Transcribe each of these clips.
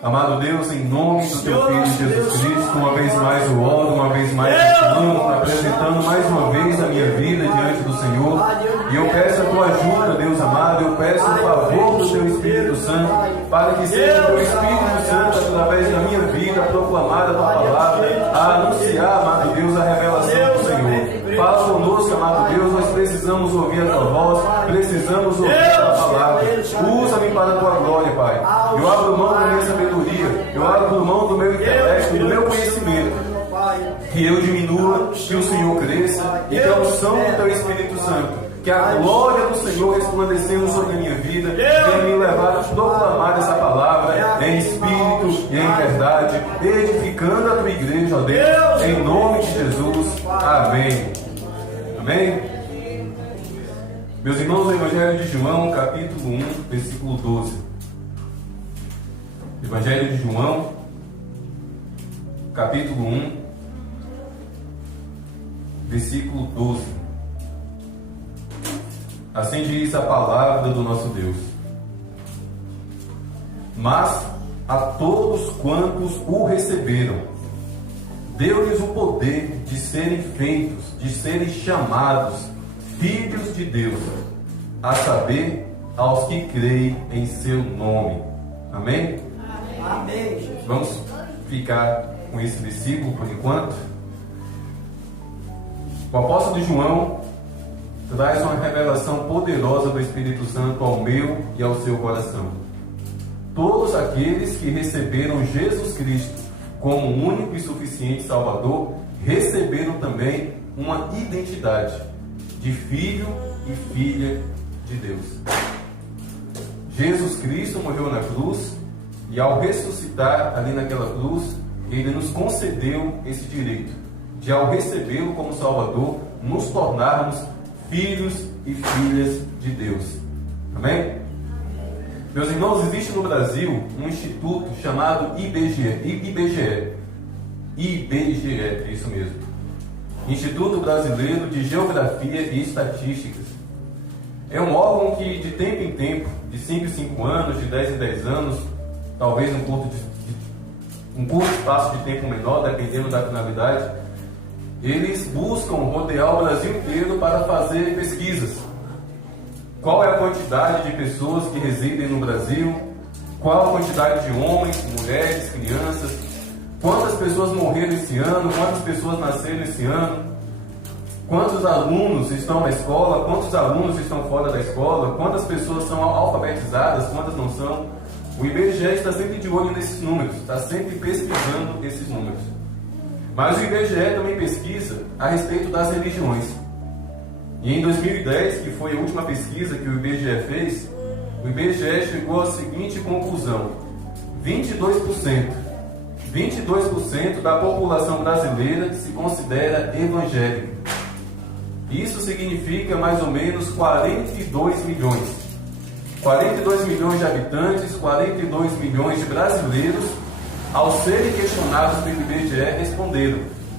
Amado Deus, em nome do Teu Filho Jesus Cristo, uma vez mais eu oro, uma vez mais eu te amo, apresentando mais uma vez a minha vida diante do Senhor. E eu peço a Tua ajuda, Deus amado, eu peço o favor do Teu Espírito Santo, para que seja o Teu Espírito Santo, através da minha vida, proclamada a Tua palavra, a anunciar, amado Deus, a revelação do Senhor. Fala conosco, amado Deus, nós precisamos ouvir a Tua voz, precisamos ouvir a Tua palavra. Usa-me para a Tua glória, Pai. Eu abro mão da minha sabedoria, eu abro mão do meu intelecto, do meu conhecimento. Que eu diminua, que o Senhor cresça, e que a unção do Teu Espírito Santo, que a glória do Senhor resplandecendo sobre a minha vida, venha me levar a proclamar essa palavra em espírito e em verdade, edificando a Tua igreja, ó Deus, em nome de Jesus. Amém. Amém? Meus irmãos, o Evangelho de João, capítulo 1, versículo 12. Evangelho de João, capítulo 1, versículo 12. Assim diz a palavra do nosso Deus. Mas a todos quantos o receberam, deu-lhes o poder de serem feitos, de serem chamados filhos de Deus, a saber, aos que creem em seu nome. Amém? Amém. Vamos ficar com esse versículo por enquanto. O apóstolo João traz uma revelação poderosa do Espírito Santo ao meu e ao seu coração. Todos aqueles que receberam Jesus Cristo como único e suficiente Salvador, receberam também uma identidade de filho e filha de Deus. Jesus Cristo morreu na cruz e, ao ressuscitar ali naquela cruz, Ele nos concedeu esse direito de, ao recebê-lo como Salvador, nos tornarmos filhos e filhas de Deus. Amém? Meus irmãos, existe no Brasil um instituto chamado IBGE, é isso mesmo, Instituto Brasileiro de Geografia e Estatísticas. É um órgão que, de tempo em tempo, de 5 em 5 anos, de 10 em 10 anos, talvez um curto espaço de tempo menor, dependendo da finalidade, eles buscam rodear o Brasil inteiro para fazer pesquisas. Qual é a quantidade de pessoas que residem no Brasil? Qual a quantidade de homens, mulheres, crianças? Quantas pessoas morreram esse ano? Quantas pessoas nasceram esse ano? Quantos alunos estão na escola? Quantos alunos estão fora da escola? Quantas pessoas são alfabetizadas? Quantas não são? O IBGE está sempre de olho nesses números, está sempre pesquisando esses números. Mas o IBGE também pesquisa a respeito das religiões. E em 2010, que foi a última pesquisa que o IBGE fez, o IBGE chegou à seguinte conclusão: 22% da população brasileira se considera evangélica. Isso significa mais ou menos 42 milhões. 42 milhões de habitantes, 42 milhões de brasileiros, ao serem questionados pelo IBGE, responderam: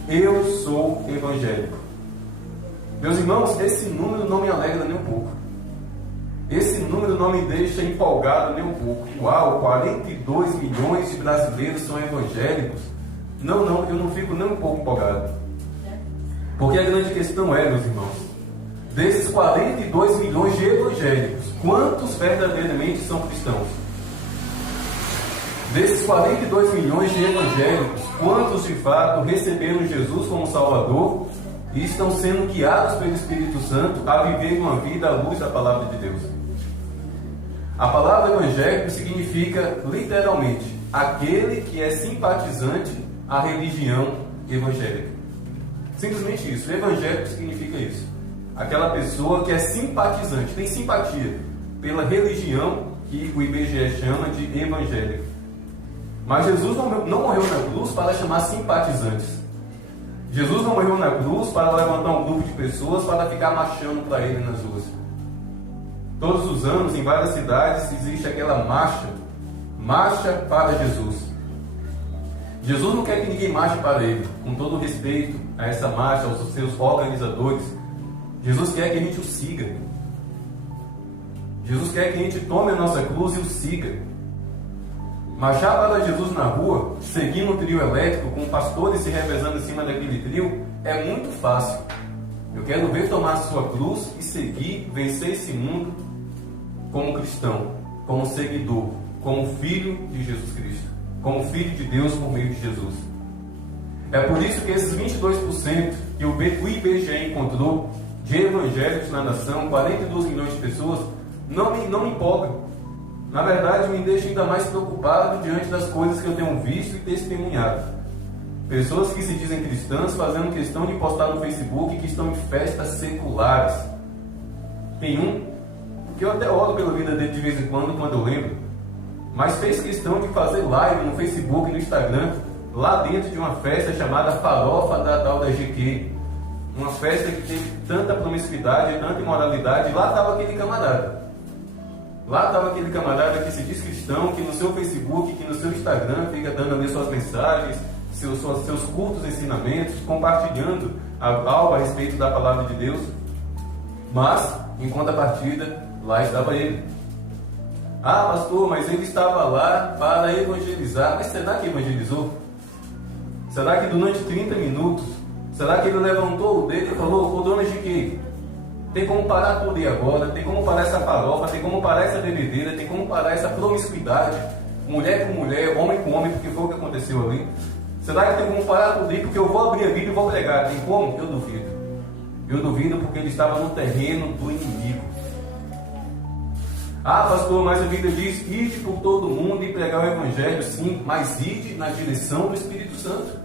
eu sou evangélico. Meus irmãos, esse número não me alegra nem um pouco. Esse número não me deixa empolgado nem um pouco. Uau, 42 milhões de brasileiros são evangélicos. Não, eu não fico nem um pouco empolgado. Porque a grande questão é, meus irmãos, desses 42 milhões de evangélicos, quantos verdadeiramente são cristãos? Desses 42 milhões de evangélicos, quantos de fato receberam Jesus como Salvador e estão sendo guiados pelo Espírito Santo a viver uma vida à luz da palavra de Deus? A palavra evangélico significa literalmente aquele que é simpatizante à religião evangélica. Simplesmente isso. Evangélico significa isso. Aquela pessoa que é simpatizante, tem simpatia pela religião que o IBGE chama de evangélico. Mas Jesus não morreu na cruz para chamar simpatizantes. Jesus não morreu na cruz para levantar um grupo de pessoas para ficar marchando para Ele nas ruas. Todos os anos, em várias cidades, existe aquela marcha para Jesus. Jesus não quer que ninguém marche para Ele, com todo respeito a essa marcha, aos seus organizadores. Jesus quer que a gente o siga. Jesus quer que a gente tome a nossa cruz e o siga. Marchar para Jesus na rua, seguindo um trio elétrico, com pastores se revezando em cima daquele trio, é muito fácil. Eu quero ver tomar a sua cruz e seguir, vencer esse mundo como cristão, como seguidor, como filho de Jesus Cristo, como filho de Deus por meio de Jesus. É por isso que esses 22% que o IBGE encontrou de evangélicos na nação, 42 milhões de pessoas, não me empolga. Na verdade, me deixa ainda mais preocupado diante das coisas que eu tenho visto e testemunhado. Pessoas que se dizem cristãs fazendo questão de postar no Facebook que estão em festas seculares. Tem um que eu até oro pela vida dele de vez em quando eu lembro, mas fez questão de fazer live no Facebook e no Instagram, lá dentro de uma festa chamada Farofa da tal da GQ. Uma festa que teve tanta promiscuidade, tanta imoralidade, e lá estava aquele camarada. Lá estava aquele camarada que se diz cristão, que no seu Facebook, que no seu Instagram fica dando ali suas mensagens, seus cultos ensinamentos, compartilhando algo a respeito da palavra de Deus. Mas, em contrapartida, lá estava ele. Ah, pastor, mas ele estava lá para evangelizar. Mas será que evangelizou? Será que durante 30 minutos, será que ele levantou o dedo e falou: ô dona GQ, tem como parar tudo aí agora, tem como parar essa farofa, tem como parar essa bebedeira, tem como parar essa promiscuidade, mulher com mulher, homem com homem, porque foi o que aconteceu ali. Será que tem como parar tudo aí, porque eu vou abrir a Bíblia e vou pregar? Tem como? Eu duvido. Eu duvido porque ele estava no terreno do inimigo. Ah, pastor, mas a Bíblia diz: ide por todo mundo e pregar o Evangelho. Sim, mas ide na direção do Espírito Santo.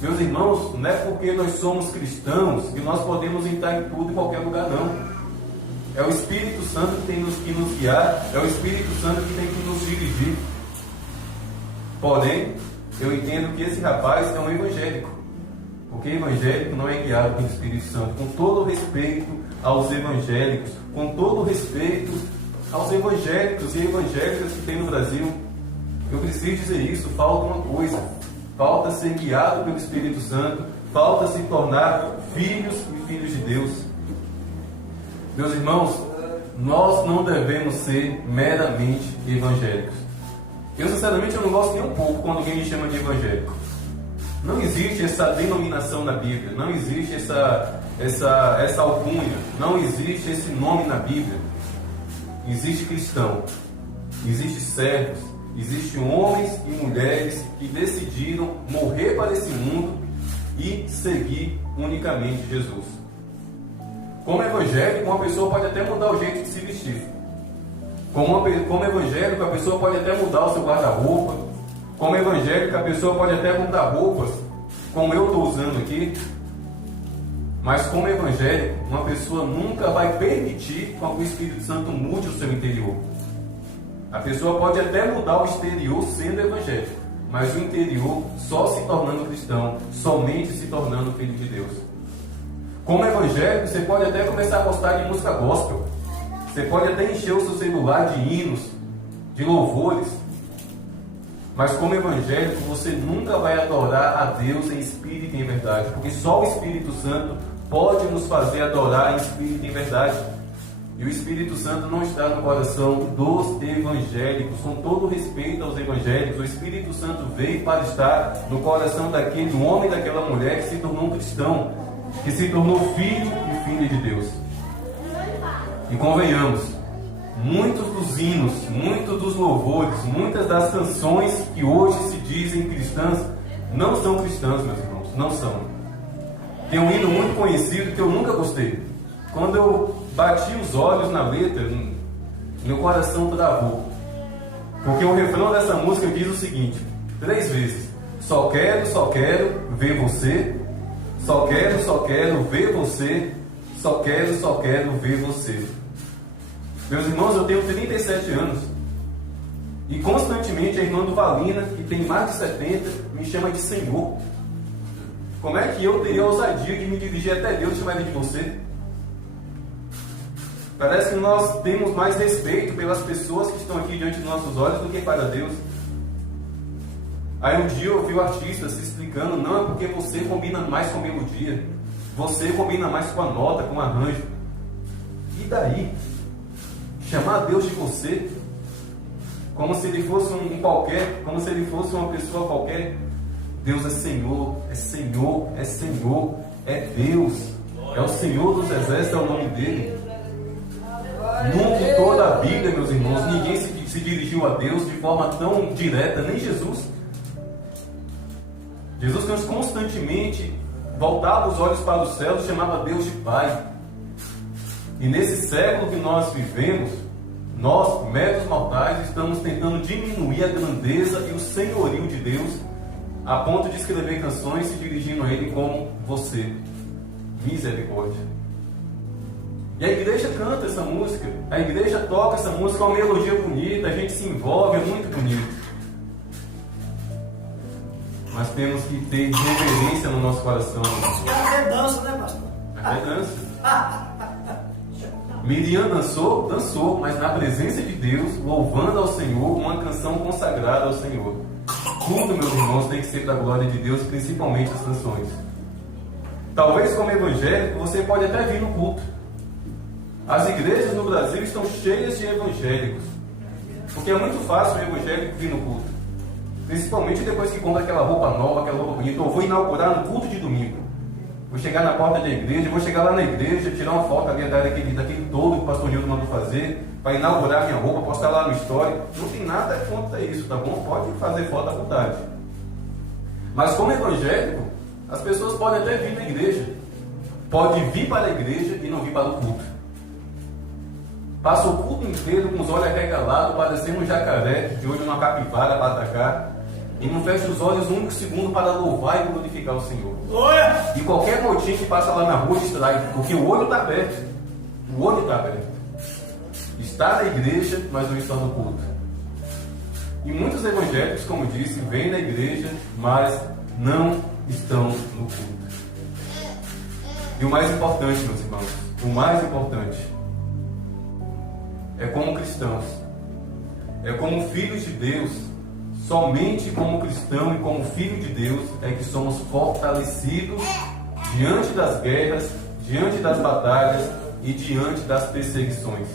Meus irmãos, não é porque nós somos cristãos que nós podemos entrar em tudo e qualquer lugar, não. É o Espírito Santo que tem que nos guiar, é o Espírito Santo que tem que nos dirigir. Porém, eu entendo que esse rapaz é um evangélico, porque evangélico não é guiado pelo Espírito Santo. Com todo respeito aos evangélicos, com todo respeito aos evangélicos e evangélicas que tem no Brasil, eu preciso dizer isso: falta uma coisa. Falta ser guiado pelo Espírito Santo, falta se tornar filhos e filhos de Deus. Meus irmãos, nós não devemos ser meramente evangélicos. Eu sinceramente não gosto nem um pouco quando alguém me chama de evangélico. Não existe essa denominação na Bíblia, não existe essa alcunha, não existe esse nome na Bíblia. Existe cristão, existe servos, existem homens e mulheres que decidiram morrer para esse mundo e seguir unicamente Jesus. Como evangélico, uma pessoa pode até mudar o jeito de se vestir. Como evangélico, a pessoa pode até mudar o seu guarda-roupa. Como evangélico, a pessoa pode até mudar roupas, como eu estou usando aqui. Mas como evangélico, uma pessoa nunca vai permitir que o Espírito Santo mude o seu interior. A pessoa pode até mudar o exterior sendo evangélico, mas o interior só se tornando cristão, somente se tornando filho de Deus. Como evangélico, você pode até começar a gostar de música gospel. Você pode até encher o seu celular de hinos, de louvores. Mas como evangélico, você nunca vai adorar a Deus em espírito e em verdade, porque só o Espírito Santo pode nos fazer adorar em espírito e em verdade. E o Espírito Santo não está no coração dos evangélicos. Com todo respeito aos evangélicos, o Espírito Santo veio para estar no coração daquele homem e daquela mulher que se tornou um cristão, que se tornou filho e filha de Deus. E convenhamos, muitos dos hinos, muitos dos louvores, muitas das canções que hoje se dizem cristãs, não são cristãs, meus irmãos, não são. Tem um hino muito conhecido que eu nunca gostei. Quando eu bati os olhos na letra, meu coração travou. Porque o refrão dessa música diz o seguinte, 3 vezes: só quero ver você, só quero ver você, só quero ver você. Meus irmãos, eu tenho 37 anos e constantemente a irmã do Valina, que tem mais de 70, me chama de Senhor. Como é que eu teria a ousadia de me dirigir até Deus e chamar ele de você? Parece que nós temos mais respeito pelas pessoas que estão aqui diante dos nossos olhos do que para Deus. Aí um dia eu ouvi o artista se explicando: não, é porque você combina mais com a melodia, você combina mais com a nota, com o arranjo. E daí? Chamar Deus de você? como se ele fosse um qualquer, como se ele fosse uma pessoa qualquer. Deus é Senhor, é Senhor, é Senhor, é Deus, é o Senhor dos exércitos, é o nome dele. Nunca em toda a Bíblia, meus irmãos, ninguém se dirigiu a Deus de forma tão direta, nem Jesus. Jesus constantemente voltava os olhos para o céu e chamava Deus de Pai. E nesse século que nós vivemos, nós, meros mortais, estamos tentando diminuir a grandeza e o senhorio de Deus, a ponto de escrever canções se dirigindo a Ele como você. Misericórdia. E a igreja canta essa música, a igreja toca essa música, é uma melodia bonita, a gente se envolve, é muito bonito. Mas temos que ter reverência no nosso coração. Até dança, né, pastor? Até dança. Miriam dançou, mas na presença de Deus, louvando ao Senhor, uma canção consagrada ao Senhor. Tudo, meus irmãos, tem que ser para a glória de Deus, principalmente as canções. Talvez como evangélico, você pode até vir no culto. As igrejas no Brasil estão cheias de evangélicos. Porque é muito fácil o evangélico vir no culto. Principalmente depois que compra aquela roupa nova, aquela roupa bonita. Eu vou inaugurar no culto de domingo. Vou chegar na porta da igreja, vou chegar lá na igreja, tirar uma foto ali daquele todo que o pastor Nildo mandou fazer, para inaugurar minha roupa, postar lá no story. Não tem nada contra isso, tá bom? Pode fazer foto à vontade. Mas como evangélico, as pessoas podem até vir na igreja. Pode vir para a igreja e não vir para o culto. Passa o culto inteiro com os olhos arregalados, parecendo um jacaré, de olho numa capivara para atacar. E não fecha os olhos um único segundo para louvar e glorificar o Senhor. E qualquer motim que passa lá na rua distrai, porque o olho está aberto. O olho está aberto. Está na igreja, mas não está no culto. E muitos evangélicos, como disse, vêm na igreja, mas não estão no culto. E o mais importante, meus irmãos, o mais importante é como cristãos, é como filhos de Deus. Somente como cristão e como filho de Deus é que somos fortalecidos diante das guerras, diante das batalhas e diante das perseguições.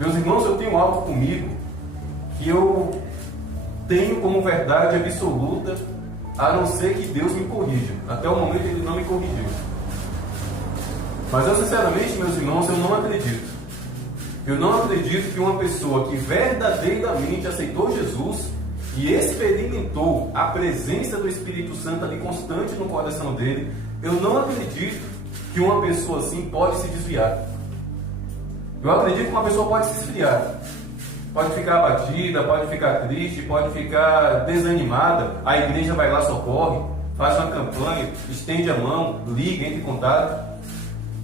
Meus irmãos, eu tenho algo comigo que eu tenho como verdade absoluta, a não ser que Deus me corrija. Até o momento Ele não me corrigiu. Mas eu sinceramente, meus irmãos, eu não acredito. Eu não acredito que uma pessoa que verdadeiramente aceitou Jesus e experimentou a presença do Espírito Santo ali constante no coração dele, eu não acredito que uma pessoa assim pode se desviar. Eu acredito que uma pessoa pode se esfriar, pode ficar abatida, pode ficar triste, pode ficar desanimada. A igreja vai lá, socorre, faz uma campanha, estende a mão, liga, entre em contato.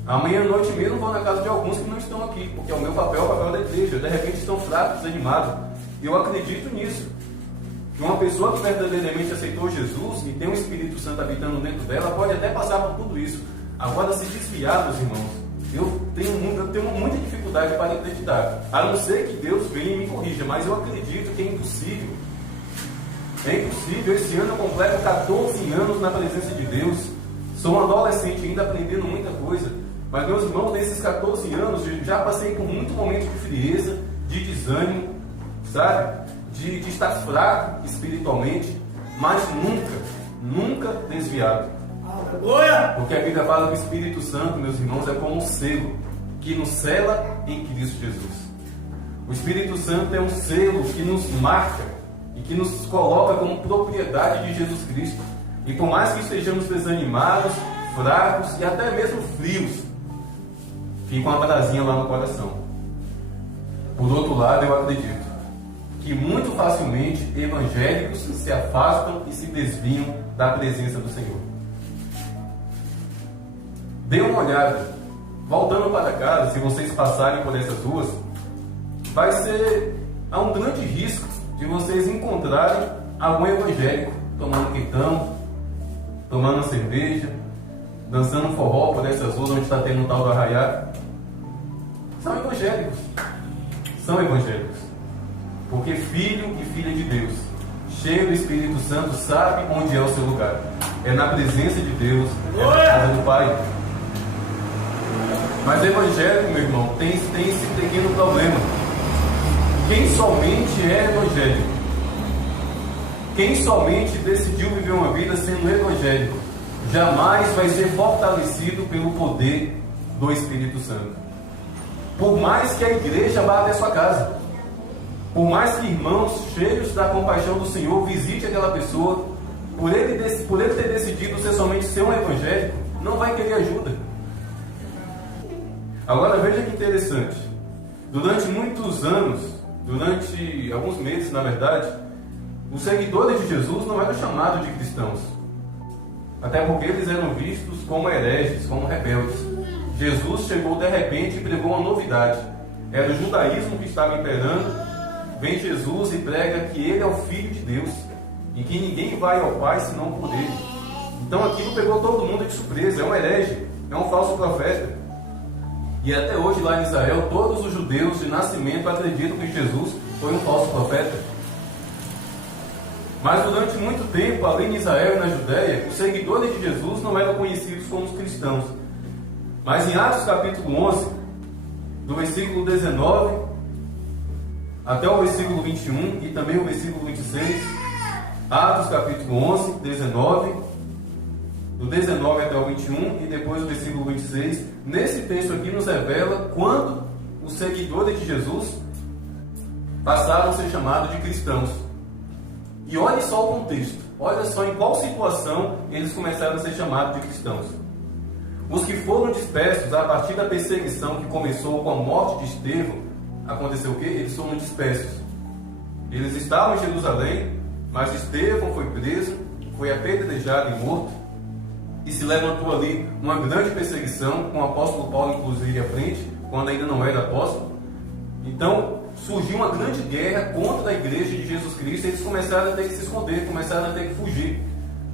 Amanhã à noite mesmo vou na casa de alguns que não estão aqui, porque é o meu papel, o papel da igreja. De repente estão fracos, desanimados. Eu acredito nisso. Que uma pessoa que verdadeiramente aceitou Jesus e tem o Espírito Santo habitando dentro dela, pode até passar por tudo isso. Agora, se desviar, meus irmãos, eu tenho muita dificuldade para acreditar. A não ser que Deus venha e me corrija, mas eu acredito que é impossível. É impossível. Esse ano eu completo 14 anos na presença de Deus. Sou um adolescente ainda aprendendo muita coisa. Mas, meus irmãos, nesses 14 anos, já passei por muito momento de frieza, de desânimo, sabe? De estar fraco espiritualmente, mas nunca desviado. Aleluia! Porque a Bíblia fala que o Espírito Santo, meus irmãos, é como um selo que nos sela em Cristo Jesus. O Espírito Santo é um selo que nos marca e que nos coloca como propriedade de Jesus Cristo. E por mais que estejamos desanimados, fracos e até mesmo frios, fica uma brasinha lá no coração. Por outro lado, eu acredito que muito facilmente evangélicos se afastam e se desviam da presença do Senhor. Dê uma olhada. Voltando para casa, se vocês passarem por essas ruas, há um grande risco de vocês encontrarem algum evangélico tomando quentão, tomando uma cerveja, dançando forró por essas ruas onde está tendo um tal do arraiá. São evangélicos. São evangélicos. Porque filho e filha de Deus, cheio do Espírito Santo, sabe onde é o seu lugar. É na presença de Deus, é na casa do Pai. Mas evangélico, meu irmão, tem esse pequeno problema. quem somente é evangélico, quem somente decidiu viver uma vida sendo evangélico, jamais vai ser fortalecido pelo poder do Espírito Santo. Por mais que a igreja vá até sua casa, por mais que irmãos cheios da compaixão do Senhor visite aquela pessoa, por ele ter decidido ser um evangélico, não vai querer ajuda. Agora veja que interessante. Durante muitos anos, durante alguns meses na verdade, os seguidores de Jesus não eram chamados de cristãos. Até porque eles eram vistos como hereges, como rebeldes. Jesus chegou de repente e pregou uma novidade. Era o judaísmo que estava imperando. Vem Jesus e prega que Ele é o Filho de Deus e que ninguém vai ao Pai senão por Ele. Então aquilo pegou todo mundo de surpresa. É um herege, é um falso profeta. E até hoje lá em Israel, todos os judeus de nascimento acreditam que Jesus foi um falso profeta. Mas durante muito tempo, além de Israel e na Judéia, os seguidores de Jesus não eram conhecidos como cristãos. Mas em Atos capítulo 11, do versículo 19 até o versículo 21 e também o versículo 26, Atos capítulo 11, 19, do 19 até o 21 e depois o versículo 26, nesse texto aqui nos revela quando os seguidores de Jesus passaram a ser chamados de cristãos. E olhe só o contexto, olha só em qual situação eles começaram a ser chamados de cristãos. Os que foram dispersos a partir da perseguição que começou com a morte de Estevão, aconteceu o quê? Eles foram dispersos. Eles estavam em Jerusalém, mas Estevão foi preso, foi apedrejado e morto, e se levantou ali uma grande perseguição, com o apóstolo Paulo inclusive à frente, quando ainda não era apóstolo. Então surgiu uma grande guerra contra a igreja de Jesus Cristo, e eles começaram a ter que se esconder, começaram a ter que fugir.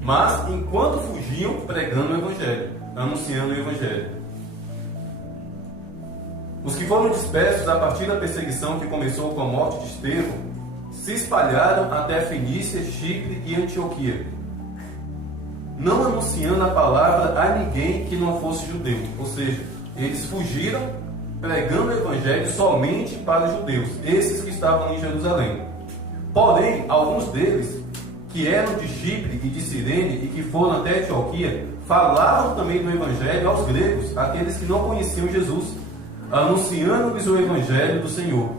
Mas enquanto fugiam, pregando o Evangelho, anunciando o Evangelho. Os que foram dispersos a partir da perseguição que começou com a morte de Estevão, se espalharam até a Fenícia, Chipre e Antioquia, não anunciando a palavra a ninguém que não fosse judeu. Ou seja, eles fugiram pregando o Evangelho somente para os judeus, esses que estavam em Jerusalém. Porém, alguns deles, que eram de Chipre e de Cirene e que foram até Antioquia, falaram também do Evangelho aos gregos, aqueles que não conheciam Jesus, anunciando-lhes o Evangelho do Senhor.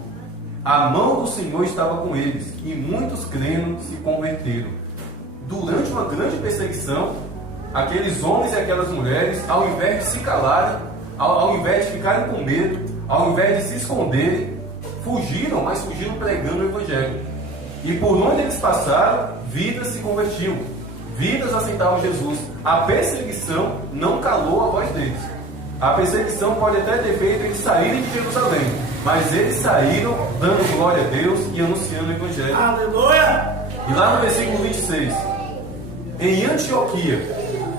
A mão do Senhor estava com eles, e muitos crendo se converteram. Durante uma grande perseguição, aqueles homens e aquelas mulheres, ao invés de se calarem, ao invés de ficarem com medo, ao invés de se esconderem, fugiram, mas fugiram pregando o Evangelho. E por onde eles passaram, vidas se convertiam, vidas aceitavam Jesus. A perseguição não calou a voz deles. A perseguição pode até ter feito eles saírem de Jerusalém, mas eles saíram dando glória a Deus e anunciando o Evangelho. Aleluia! E lá no versículo 26, em Antioquia,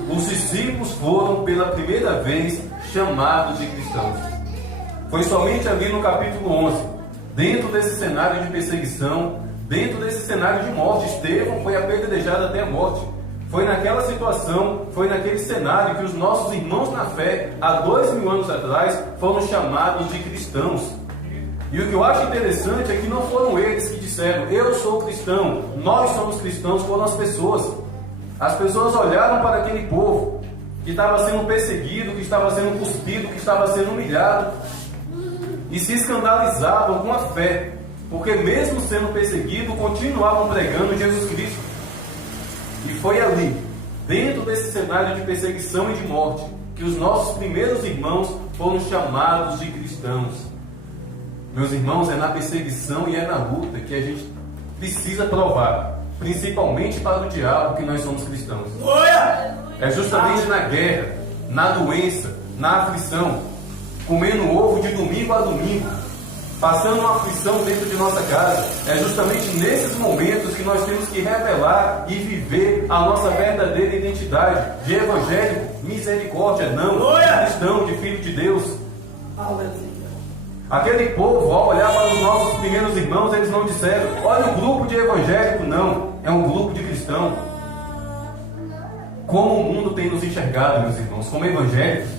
os discípulos foram pela primeira vez chamados de cristãos. Foi somente ali no capítulo 11, dentro desse cenário de perseguição, dentro desse cenário de morte. Estevão foi apedrejado até a morte. Foi naquela situação, foi naquele cenário que os nossos irmãos na fé, há 2000 anos atrás, foram chamados de cristãos. E o que eu acho interessante é que não foram eles que disseram, eu sou cristão, nós somos cristãos, foram as pessoas. As pessoas olharam para aquele povo que estava sendo perseguido, que estava sendo cuspido, que estava sendo humilhado, e se escandalizavam com a fé, porque mesmo sendo perseguido, continuavam pregando Jesus Cristo. E foi ali, dentro desse cenário de perseguição e de morte, que os nossos primeiros irmãos foram chamados de cristãos. Meus irmãos, é na perseguição e é na luta que a gente precisa provar, principalmente para o diabo, que nós somos cristãos. É justamente na guerra, na doença, na aflição, comendo ovo de domingo a domingo, passando uma aflição dentro de nossa casa. É justamente nesses momentos que nós temos que revelar e viver a nossa verdadeira identidade de evangélico, misericórdia, não, de cristão, de filho de Deus. Aquele povo, ao olhar para os nossos primeiros irmãos, eles não disseram, olha o grupo de evangélico, não, é um grupo de cristão. Como o mundo tem nos enxergado, meus irmãos, como evangélicos,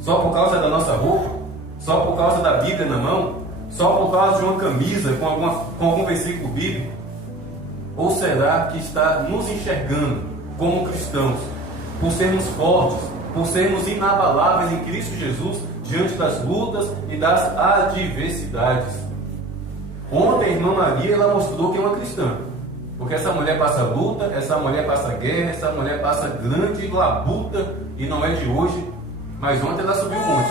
só por causa da nossa roupa, só por causa da Bíblia na mão, Só por causa de uma camisa com algum versículo bíblico? Ou será que está nos enxergando como cristãos, por sermos fortes, por sermos inabaláveis em Cristo Jesus, diante das lutas e das adversidades? Ontem a irmã Maria, ela mostrou que é uma cristã, porque essa mulher passa luta, essa mulher passa guerra, essa mulher passa grande labuta, e não é de hoje, mas ontem ela subiu o monte.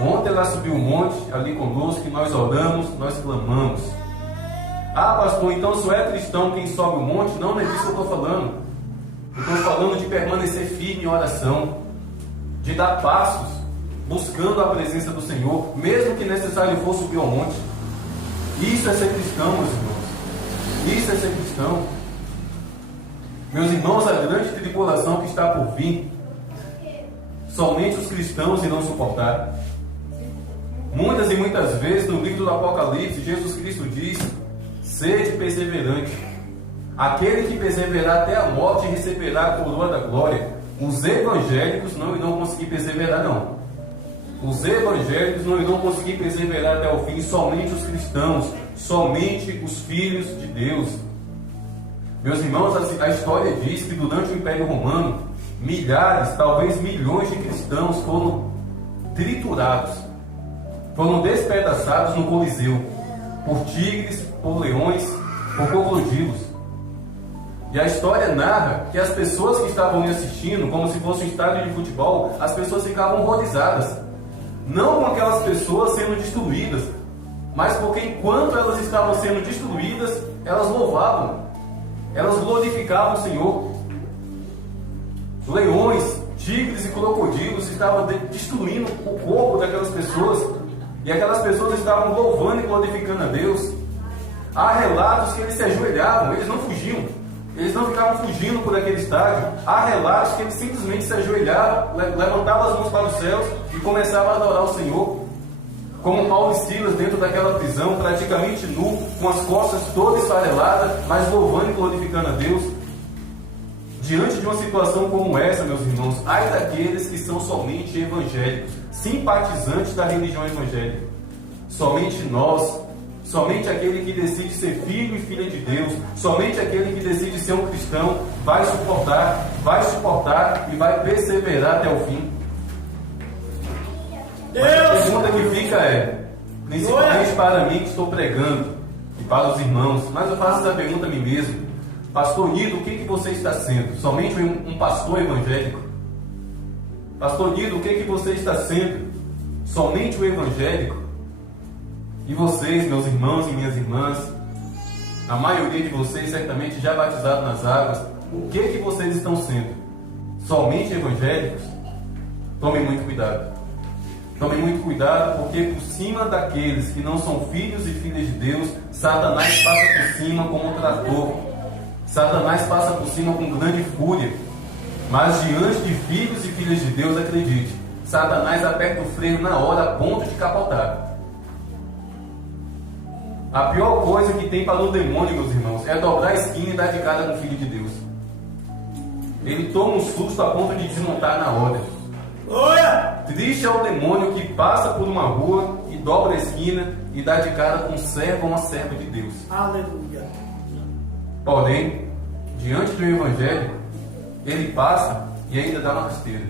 Ontem ela subiu o monte ali conosco, e nós oramos, nós clamamos. Ah, pastor, então só é cristão quem sobe o monte? Não, não é disso que eu estou falando. Eu estou falando de permanecer firme em oração, de dar passos, buscando a presença do Senhor, mesmo que necessário for subir ao monte. Isso é ser cristão, meus irmãos. Isso é ser cristão. Meus irmãos, a grande tribulação que está por vir, somente os cristãos irão suportar. Muitas e muitas vezes no livro do Apocalipse, Jesus Cristo diz: sede perseverante. Aquele que perseverar até a morte receberá a coroa da glória. Os evangélicos não irão conseguir perseverar, não. Os evangélicos não irão conseguir perseverar até o fim. Somente os cristãos, somente os filhos de Deus. Meus irmãos, a história diz que durante o Império Romano, milhares, talvez milhões de cristãos foram triturados, foram despedaçados no Coliseu, por tigres, por leões, por crocodilos. E a história narra que as pessoas que estavam me assistindo, como se fosse um estádio de futebol, as pessoas ficavam horrorizadas. Não com aquelas pessoas sendo destruídas, mas porque enquanto elas estavam sendo destruídas, elas louvavam, elas glorificavam o Senhor. Leões, tigres e crocodilos estavam destruindo o corpo daquelas pessoas, e aquelas pessoas estavam louvando e glorificando a Deus. Há relatos que eles se ajoelhavam, eles não fugiam, eles não ficavam fugindo por aquele estádio. Há relatos que eles simplesmente se ajoelhavam, levantavam as mãos para os céus e começavam a adorar o Senhor, como Paulo e Silas dentro daquela prisão, praticamente nu, com as costas todas esfareladas, mas louvando e glorificando a Deus. Diante de uma situação como essa, meus irmãos, ai daqueles que são somente evangélicos, simpatizantes da religião evangélica. Somente nós, somente aquele que decide ser filho e filha de Deus, somente aquele que decide ser um cristão, vai suportar e vai perseverar até o fim. Mas a pergunta que fica é, principalmente para mim que estou pregando, e para os irmãos, mas eu faço essa pergunta a mim mesmo: Pastor Nido, o que você está sendo? Somente um pastor evangélico? Pastor Nido, o que você está sendo? Somente um evangélico? E vocês, meus irmãos e minhas irmãs, a maioria de vocês certamente já batizados nas águas, o que vocês estão sendo? Somente evangélicos? Tomem muito cuidado. Tomem muito cuidado, porque por cima daqueles que não são filhos e filhas de Deus, Satanás passa por cima como um trator. Satanás passa por cima com grande fúria. Mas diante de filhos e filhas de Deus, acredite, Satanás aperta o freio na hora a ponto de capotar. A pior coisa que tem para um demônio, meus irmãos, é dobrar a esquina e dar de cara com o Filho de Deus. Ele toma um susto a ponto de desmontar na hora. Triste é o demônio que passa por uma rua e dobra a esquina e dá de cara com um servo ou uma serva de Deus. Aleluia. Porém, diante do Evangelho, ele passa e ainda dá uma rasteira.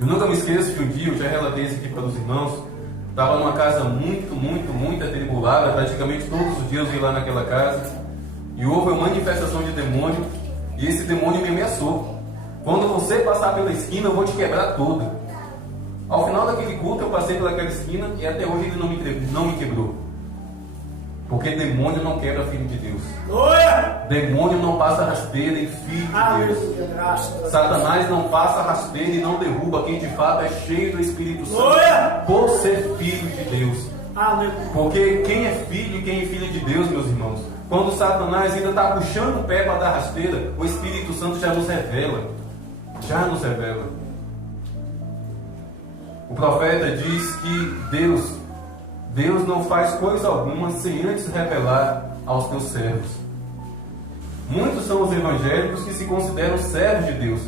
Eu nunca me esqueço que um dia, eu já relatei isso aqui para os irmãos, estava numa casa muito atribulada, praticamente todos os dias eu ia lá naquela casa, e houve uma manifestação de demônio, e esse demônio me ameaçou: quando você passar pela esquina, eu vou te quebrar todo. Ao final daquele culto, eu passei pelaquela esquina, e até hoje ele não me quebrou. Porque demônio não quebra filho de Deus. Demônio não passa rasteira em filho de Deus. Satanás não passa rasteira e não derruba quem de fato é cheio do Espírito Santo por ser filho de Deus. Porque quem é filho e quem é filho de Deus, meus irmãos, quando Satanás ainda está puxando o pé para dar rasteira, o Espírito Santo já nos revela. O profeta diz que Deus não faz coisa alguma sem antes revelar aos teus servos. Muitos são os evangélicos que se consideram servos de Deus,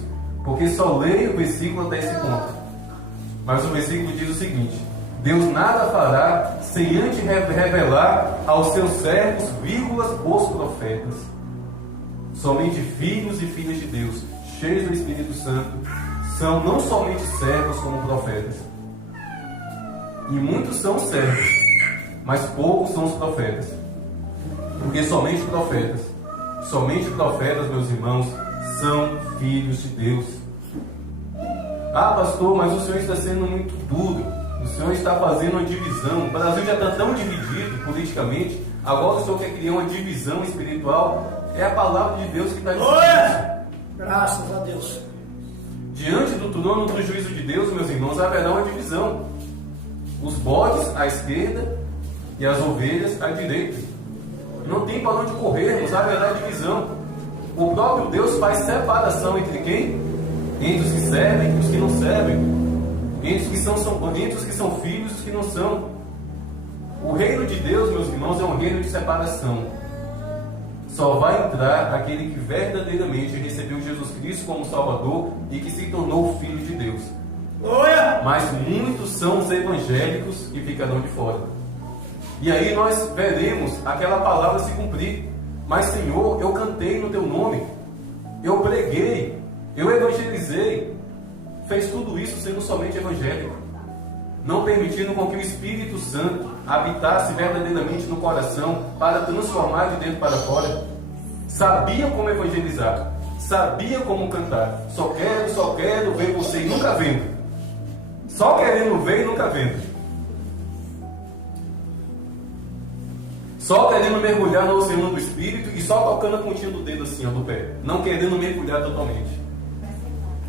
porque só leem o versículo até esse ponto. Mas o versículo diz o seguinte: Deus nada fará sem antes revelar aos seus servos, os profetas. Somente filhos e filhas de Deus, cheios do Espírito Santo, são não somente servos como profetas. E muitos são servos, mas poucos são os profetas. Porque somente profetas, meus irmãos, são filhos de Deus. Ah, pastor, mas o Senhor está sendo muito duro. O Senhor está fazendo uma divisão. O Brasil já está tão dividido politicamente. Agora o Senhor quer criar uma divisão espiritual. É a palavra de Deus que está dizendo isso. Graças a Deus. Diante do trono do juízo de Deus, meus irmãos, haverá uma divisão. Os bodes à esquerda e as ovelhas à direita. Não tem para onde corrermos, haverá divisão. O próprio Deus faz separação entre quem? Entre os que servem e os que não servem. Entre os que são filhos e os que não são. O reino de Deus, meus irmãos, é um reino de separação. Só vai entrar aquele que verdadeiramente recebeu Jesus Cristo como Salvador e que se tornou filho de Deus. Mas muitos são os evangélicos que ficarão de fora. E aí nós veremos aquela palavra se cumprir. Mas Senhor, eu cantei no teu nome, eu preguei, eu evangelizei. Fez tudo isso sendo somente evangélico, não permitindo com que o Espírito Santo habitasse verdadeiramente no coração para transformar de dentro para fora. Sabia como evangelizar, sabia como cantar. Só quero ver você e nunca vendo. Só querendo ver e nunca vendo. Só querendo mergulhar no oceano do Espírito e só tocando a pontinha do dedo assim, ó, do pé. Não querendo mergulhar totalmente.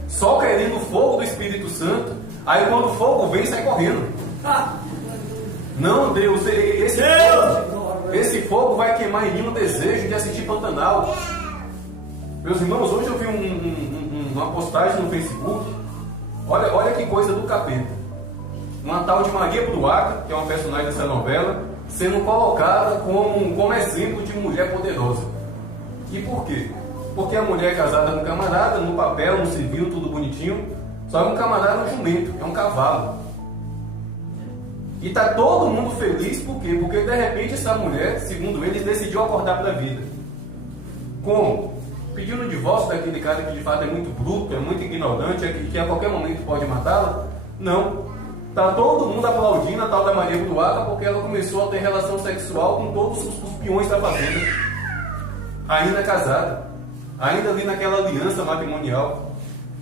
Só querendo o fogo do Espírito Santo. Aí quando o fogo vem, sai correndo. Não, Deus, esse fogo vai queimar em mim o desejo de assistir Pantanal. Meus irmãos, hoje eu vi uma postagem no Facebook. Olha que coisa do capeta. Uma tal de Maria Bruaca, que é uma personagem dessa novela, sendo colocada como exemplo de mulher poderosa. E por quê? Porque a mulher é casada com um camarada, no papel, no civil, tudo bonitinho. Só que um camarada é um jumento, é um cavalo. E está todo mundo feliz, por quê? Porque de repente essa mulher, segundo eles, decidiu acordar para a vida. Como? Pedindo o divórcio daquele cara que de fato é muito bruto, é muito ignorante, que a qualquer momento pode matá-la? Não. Está todo mundo aplaudindo a tal da Maria Bruaca porque ela começou a ter relação sexual com todos os peões da fazenda. Ainda casada. Ainda ali naquela aliança matrimonial.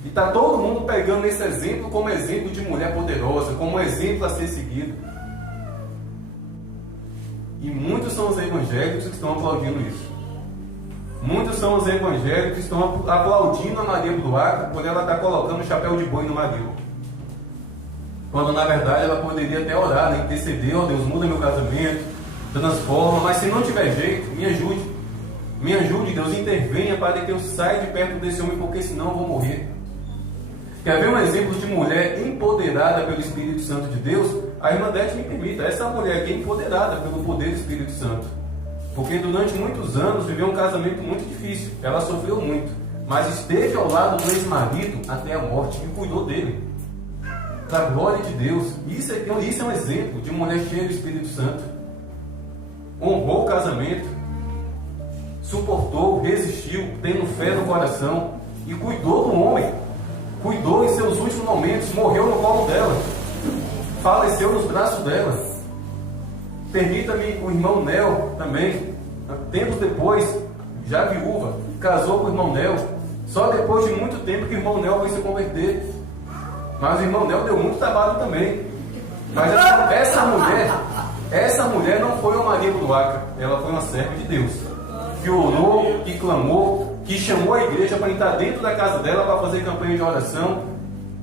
E está todo mundo pegando esse exemplo como exemplo de mulher poderosa, como exemplo a ser seguido. E muitos são os evangélicos que estão aplaudindo isso. Muitos são os evangélicos que estão aplaudindo a Maria Bruaca por ela estar colocando o chapéu de boi no marido. Quando na verdade ela poderia até orar, né? Interceder, ó Deus, muda meu casamento, transforma, mas se não tiver jeito, me ajude. Me ajude, Deus, intervenha para que eu saia de perto desse homem, porque senão eu vou morrer. Quer ver um exemplo de mulher empoderada pelo Espírito Santo de Deus? A irmã Dete me permita, essa mulher aqui é empoderada pelo poder do Espírito Santo. Porque durante muitos anos viveu um casamento muito difícil, ela sofreu muito, mas esteve ao lado do ex-marido até a morte e cuidou dele. Para a glória de Deus. Isso é um exemplo de mulher cheia do Espírito Santo. Honrou o casamento, suportou, resistiu, tendo fé no coração e cuidou do homem. Cuidou em seus últimos momentos, morreu no colo dela, faleceu nos braços dela. Permita-me, o irmão Nel também, tempos depois, já viúva, casou com o irmão Nel, só depois de muito tempo que o irmão Nel foi se converter. Mas o irmão Nel deu muito trabalho também. Mas essa mulher não foi uma Maria Bruaca, ela foi uma serva de Deus, que orou, que clamou, que chamou a igreja para entrar dentro da casa dela para fazer campanha de oração.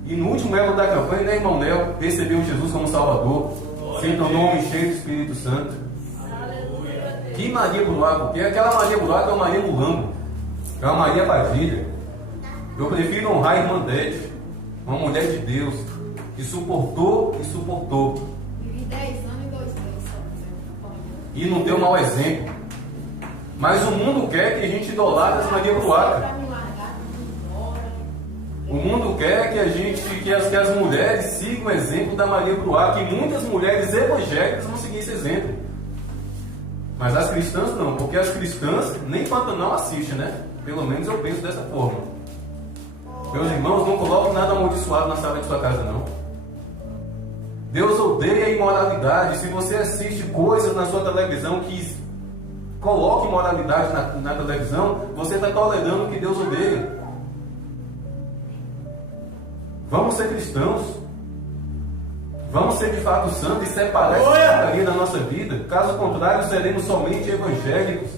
E no último elo da campanha, né, irmão Nel, recebeu Jesus como Salvador, se tornou homem cheio do Espírito Santo. Que Maria Bruaca, porque aquela Maria Bruaca é uma Maria Mulambo, é uma Maria Padilha. Eu prefiro honrar a irmã Dete, uma mulher de Deus, que suportou e suportou. Vivi 10 anos e 2 meses. E não deu mau exemplo. Mas o mundo quer que a gente idolatre essa Maria Bruaca. O mundo quer que as mulheres sigam o exemplo da Maria Bruá, que muitas mulheres evangélicas vão seguir esse exemplo. Mas as cristãs não, porque as cristãs nem Pantanal assistem, né? Pelo menos eu penso dessa forma. Meus irmãos, não coloquem nada amaldiçoado na sala de sua casa, não. Deus odeia a imoralidade. Se você assiste coisas na sua televisão que coloque imoralidade na televisão, você está tolerando o que Deus odeia. Vamos ser cristãos. Vamos ser de fato santos e separar essa porcaria da nossa vida. Caso contrário, seremos somente evangélicos.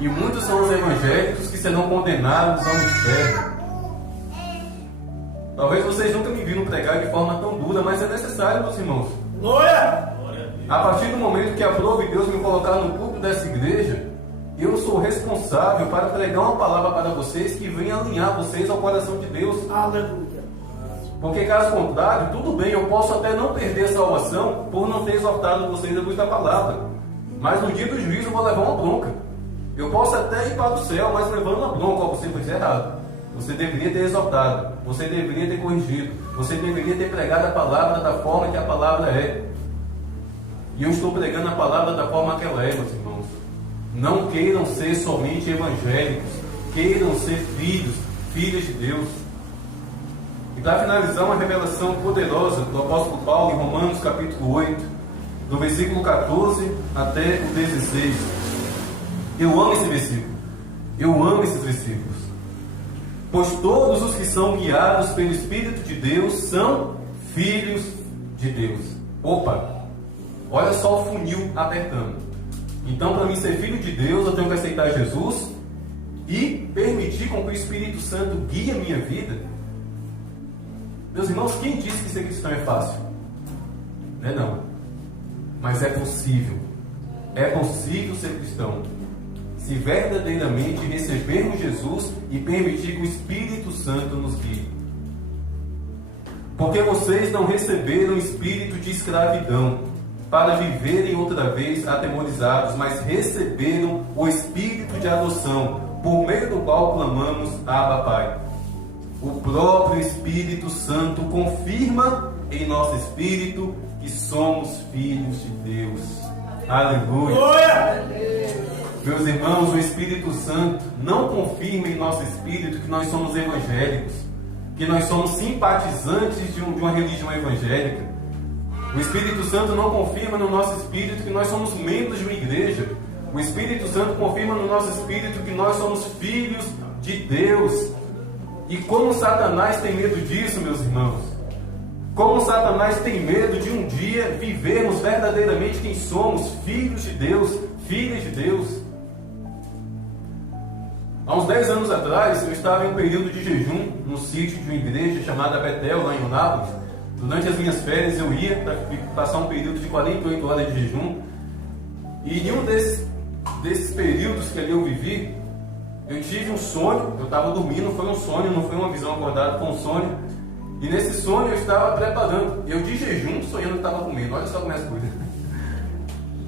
E muitos são os evangélicos que serão condenados ao inferno. Talvez vocês nunca me viram pregar de forma tão dura, mas é necessário, meus irmãos. Glória! A partir do momento que aprove Deus me colocar no púlpito dessa igreja, eu sou responsável para pregar uma palavra para vocês que venha alinhar vocês ao coração de Deus. Aleluia! Porque caso contrário, tudo bem, eu posso até não perder a salvação por não ter exortado vocês a luz da palavra. Mas no dia do juízo eu vou levar uma bronca. Eu posso até ir para o céu, mas levando uma bronca, você fez errado. Você deveria ter exortado, você deveria ter corrigido, você deveria ter pregado a palavra da forma que a palavra é. E eu estou pregando a palavra da forma que ela é, meus irmãos. Não queiram ser somente evangélicos, queiram ser filhas de Deus. E para finalizar, uma revelação poderosa do apóstolo Paulo em Romanos capítulo 8, do versículo 14 até o 16. Eu amo esse versículo. Eu amo esses versículos. Pois todos os que são guiados pelo Espírito de Deus são filhos de Deus. Opa! Olha só o funil apertando. Então, para mim ser filho de Deus, eu tenho que aceitar Jesus e permitir com que o Espírito Santo guie a minha vida. Meus irmãos, quem disse que ser cristão é fácil? Não é não. Mas é possível. É possível ser cristão. Se verdadeiramente recebermos Jesus e permitir que o Espírito Santo nos guie. Porque vocês não receberam espírito de escravidão para viverem outra vez atemorizados, mas receberam o espírito de adoção, por meio do qual clamamos Abba Pai. O próprio Espírito Santo confirma em nosso espírito que somos filhos de Deus. Aleluia! Glória! Meus irmãos, o Espírito Santo não confirma em nosso espírito que nós somos evangélicos, que nós somos simpatizantes de uma religião evangélica. O Espírito Santo não confirma no nosso espírito que nós somos membros de uma igreja. O Espírito Santo confirma no nosso espírito que nós somos filhos de Deus. E como Satanás tem medo disso, meus irmãos? Como Satanás tem medo de um dia vivermos verdadeiramente quem somos, filhos de Deus, filhas de Deus. Há uns 10 anos atrás, eu estava em um período de jejum no sítio de uma igreja chamada Betel, lá em Eunápolis. Durante as minhas férias, eu ia para passar um período de 48 horas de jejum. E em um desses períodos que ali eu vivi, eu tive um sonho. Eu estava dormindo, foi um sonho, não foi uma visão acordada, foi um sonho. E nesse sonho eu estava preparando. Eu de jejum, sonhando que estava comendo. Olha só como é as coisas.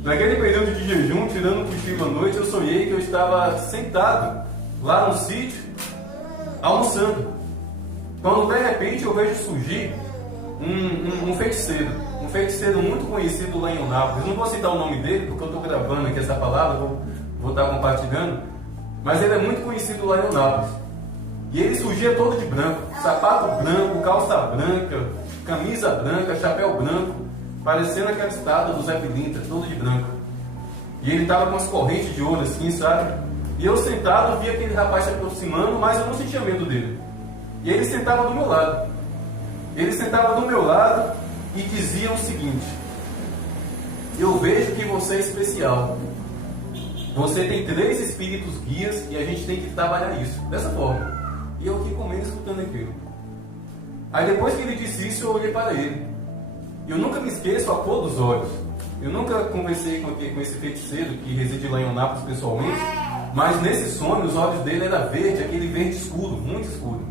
Naquele período de jejum, tirando um cochilo à noite, eu sonhei que eu estava sentado lá no sítio, almoçando. Quando de repente eu vejo surgir um feiticeiro muito conhecido lá em Eunápolis. Não vou citar o nome dele, porque eu estou gravando aqui essa palavra, vou estar compartilhando. Mas ele é muito conhecido lá em Eunápolis. E ele surgia todo de branco, sapato branco, calça branca, camisa branca, chapéu branco, parecendo aquela estátua do Zé Pilintra, todo de branco. E ele estava com as correntes de ouro assim, sabe? E eu sentado, vi aquele rapaz se aproximando, mas eu não sentia medo dele. E ele sentava do meu lado. Ele sentava do meu lado e dizia o seguinte: eu vejo que você é especial. Você tem 3 espíritos guias e a gente tem que trabalhar isso, dessa forma. E eu aqui comendo, escutando aquilo. Aí depois que ele disse isso, eu olhei para ele. Eu nunca me esqueço a cor dos olhos. Eu nunca conversei com esse feiticeiro que reside lá em Eunápolis pessoalmente, mas nesse sonho os olhos dele eram verde, aquele verde escuro, muito escuro.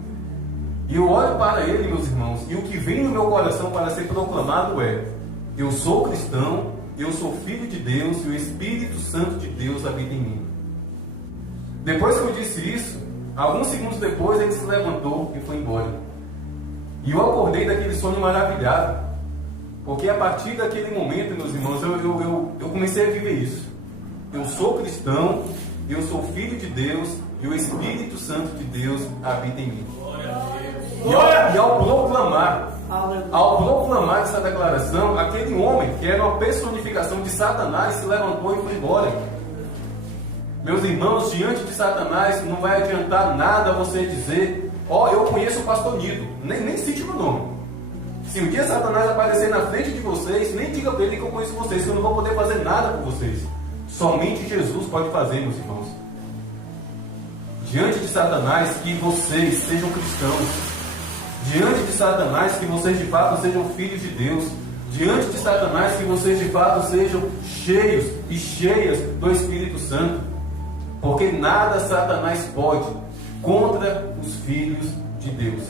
E eu olho para ele, meus irmãos, e o que vem no meu coração para ser proclamado é: eu sou cristão, eu sou filho de Deus e o Espírito Santo de Deus habita em mim. Depois que eu disse isso, Alguns segundos depois ele se levantou e foi embora. E eu acordei daquele sonho maravilhado, porque a partir daquele momento, meus irmãos, eu comecei a viver isso. Eu sou cristão, eu sou filho de Deus, e o Espírito Santo de Deus habita em mim. E ao proclamar essa declaração, aquele homem, que era uma personificação de Satanás, se levantou e foi embora. Meus irmãos, diante de Satanás, não vai adiantar nada você dizer: ó, eu conheço o pastor Nido, nem cite o meu nome. Se um dia Satanás aparecer na frente de vocês, nem diga para ele que eu conheço vocês, que eu não vou poder fazer nada por vocês. Somente Jesus pode fazer, meus irmãos. Diante de Satanás, que vocês sejam cristãos. Diante de Satanás, que vocês de fato sejam filhos de Deus. Diante de Satanás, que vocês de fato sejam cheios e cheias do Espírito Santo. Porque nada Satanás pode contra os filhos de Deus.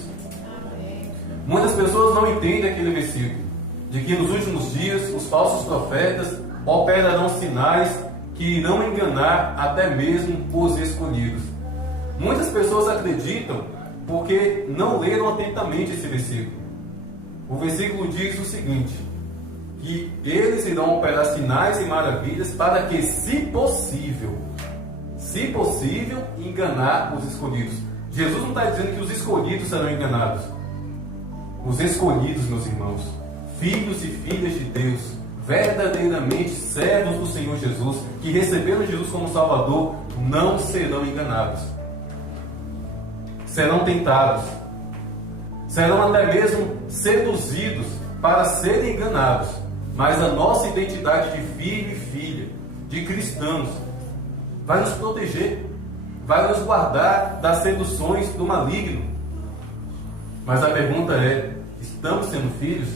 Muitas pessoas não entendem aquele versículo, de que nos últimos dias os falsos profetas operarão sinais que irão enganar até mesmo os escolhidos. Muitas pessoas acreditam porque não leram atentamente esse versículo. O versículo diz o seguinte: que eles irão operar sinais e maravilhas para que, se possível, enganar os escolhidos. Jesus não está dizendo que os escolhidos serão enganados. Os escolhidos, meus irmãos, filhos e filhas de Deus, verdadeiramente servos do Senhor Jesus, que receberam Jesus como Salvador, não serão enganados. Serão tentados, serão até mesmo seduzidos para serem enganados, mas a nossa identidade de filho e filha, de cristãos, vai nos proteger, vai nos guardar das seduções do maligno. Mas a pergunta é: estamos sendo filhos?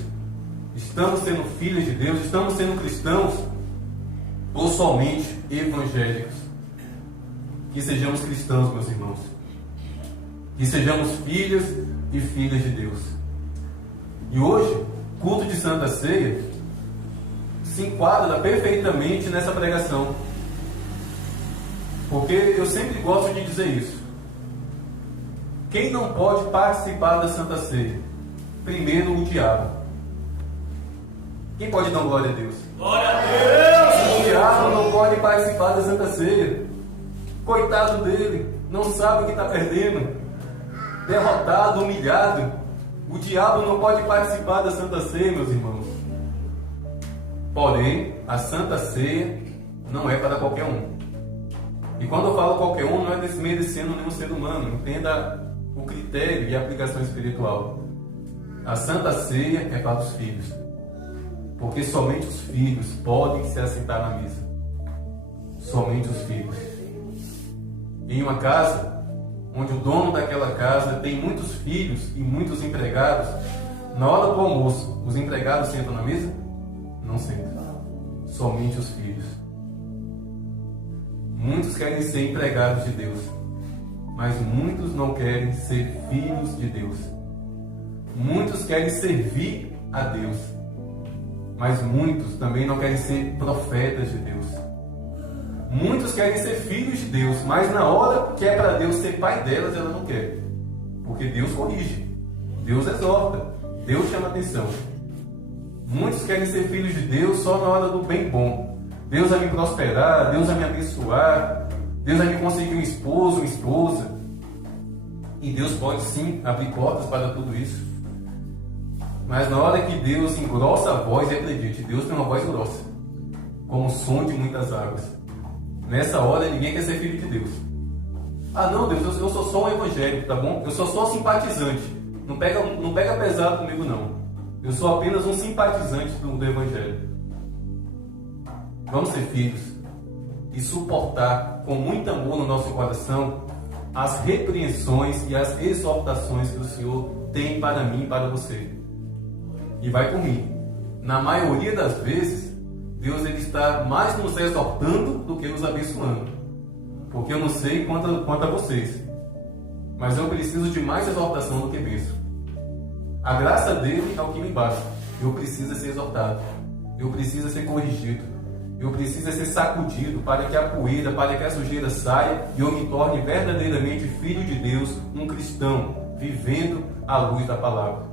Estamos sendo filhos de Deus? Estamos sendo cristãos? Ou somente evangélicos? Que sejamos cristãos, meus irmãos. Que sejamos filhos e filhas de Deus. E hoje, culto de Santa Ceia se enquadra perfeitamente nessa pregação. Porque eu sempre gosto de dizer isso. Quem não pode participar da Santa Ceia? Primeiro, o diabo. Quem pode dar glória a Deus? Glória a Deus! O diabo não pode participar da Santa Ceia. Coitado dele, não sabe o que está perdendo. Derrotado, humilhado. O diabo não pode participar da Santa Ceia, meus irmãos. Porém, a Santa Ceia não é para qualquer um. E quando eu falo qualquer um, não é desmerecendo nenhum ser humano. Entenda o critério e a aplicação espiritual. A Santa Ceia é para os filhos. Porque somente os filhos podem se assentar na mesa. Somente os filhos. Em uma casa onde o dono daquela casa tem muitos filhos e muitos empregados, na hora do almoço, os empregados sentam na mesa? Não sentam. Somente os filhos. Muitos querem ser empregados de Deus, mas muitos não querem ser filhos de Deus. Muitos querem servir a Deus, mas muitos também não querem ser profetas de Deus. Muitos querem ser filhos de Deus, mas na hora que é para Deus ser pai delas, ela não quer. Porque Deus corrige, Deus exorta, Deus chama atenção. Muitos querem ser filhos de Deus só na hora do bem bom. Deus vai me prosperar, Deus vai me abençoar, Deus vai me conseguir um esposo, uma esposa. E Deus pode sim abrir portas para tudo isso. Mas na hora que Deus engrossa a voz, e acredite, Deus tem uma voz grossa, como o som de muitas águas. Nessa hora ninguém quer ser filho de Deus. Ah não, Deus, eu sou só um evangélico, tá bom? Eu sou só simpatizante. Não pega pesado comigo não. Eu sou apenas um simpatizante do Evangelho. Vamos ser filhos e suportar com muito amor no nosso coração as repreensões e as exortações que o Senhor tem para mim e para você. E vai por mim. Na maioria das vezes, Deus ele está mais nos exortando do que nos abençoando. Porque eu não sei quanto a vocês, mas eu preciso de mais exortação do que bênção. A graça dele é o que me basta. Eu preciso ser exortado. Eu preciso ser corrigido. Eu preciso ser sacudido para que a poeira, para que a sujeira saia e eu me torne verdadeiramente filho de Deus, um cristão, vivendo à luz da palavra.